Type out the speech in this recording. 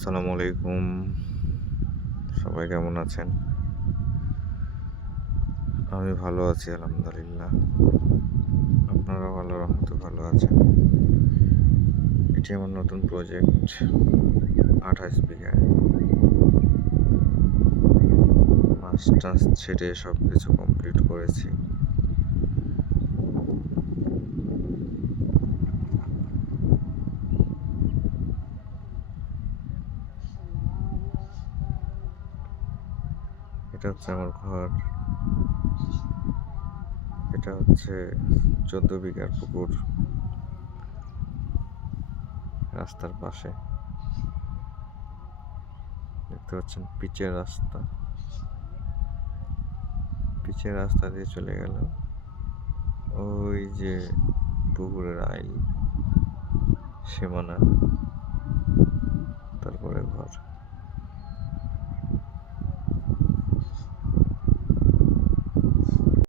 আসসালামু আলাইকুম। সবাই কেমন আছেন? আমি ভালো আছি আলহামদুলিল্লাহ। আপনারাও আল্লাহর রহমতে ভালো আছেন। এটি আমার নতুন প্রজেক্ট ২৮ বিঘায়। মাছ-টাছ ছেড়ে সবকিছু কমপ্লিট করেছি। এটা হচ্ছে আমার ঘর। এটা হচ্ছে ১৪ বিঘার পুকুর রাস্তার পাশে। দেখতে পাচ্ছেন পিচের রাস্তা। পিচের রাস্তা দিয়ে চলে গেল ওই যে পুকুরের আইল সীমানা।